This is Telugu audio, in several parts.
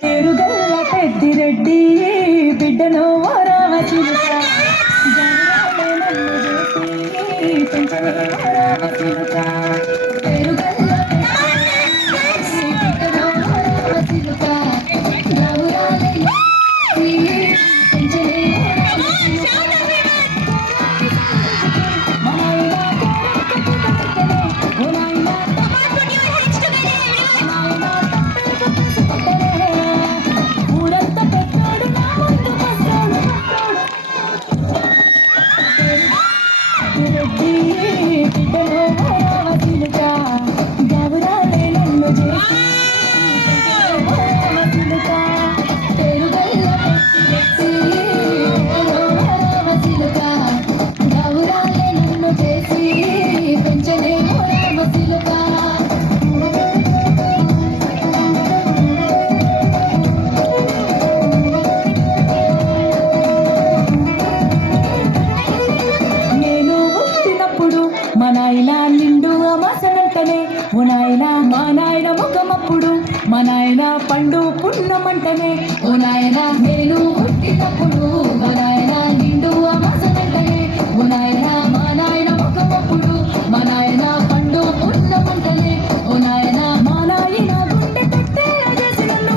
పేరుగల్ల పెద్దిరెడ్డి బిడ్డను రామచిలుక రామచిలుక పేరుగల్ల బిడ్డను రామచిలుక మా నాయన నిండు అమాసనంటనే ఓ నాయన మా నాయన ముఖమప్పుడు మా నాయన పండు పున్నమంటనే ఓ నాయన నేను పుట్టినప్పుడు మా నాయన నిండు అమాసనంటనే ఓ నాయన మా నాయన ముఖమప్పుడు మా నాయన పండు పున్నమంటనే ఓ నాయన మా నాయన గుండె తట్టే అజసినను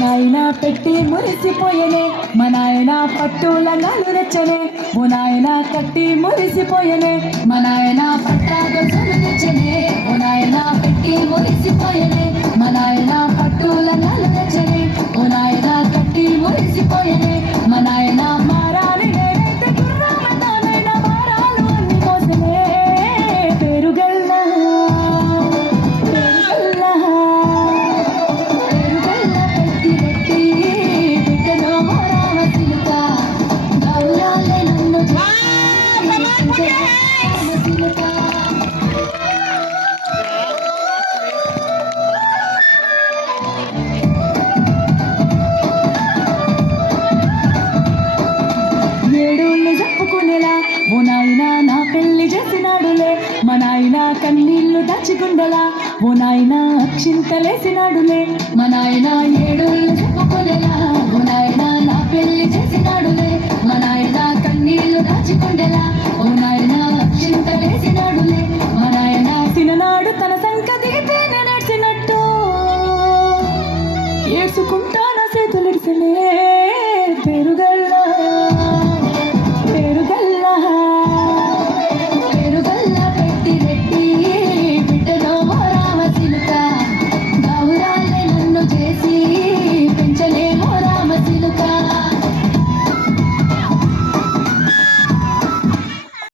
నాయన పెట్టి మురిసిపోయనే మా నాయన పట్టుల నలు రెచ్చనే ఓ నాయన కట్టి మురిసిపోయనే మా నాయన పట్టాగొలుసులు తెచ్చనే ఓ నాయన పెట్టి మురిసిపోయనే మా నాయన పట్టుల నలు రెచ్చనే ఓ నాయన కట్టి మురిసిపోయనే మా నాయన మారాలి నేనైతే గుర్రాలతోనైనా మారాలు అన్ని మోసనే పేరుగల్ల ఓ నాయన నా పెళ్లి చేసినాడులే మా నాయన కన్నీళ్లు దాచిగుండలా ఓ నాయన అక్షింతలేసినాడులే మా నాయన ఏడుళ్ళు చెప్పుకోలేలా ఓ నాయన నా పెళ్లి చేసినాడులే మా నాయన కన్నీళ్లు దాచిగుండలా ఓ నాయన అక్షింతలేసినాడులే మా నాయన తిననాడు తన సంకతి తేన నడిచినట్టు ఏడ్చుకుంటా నా చేతులిడిసలే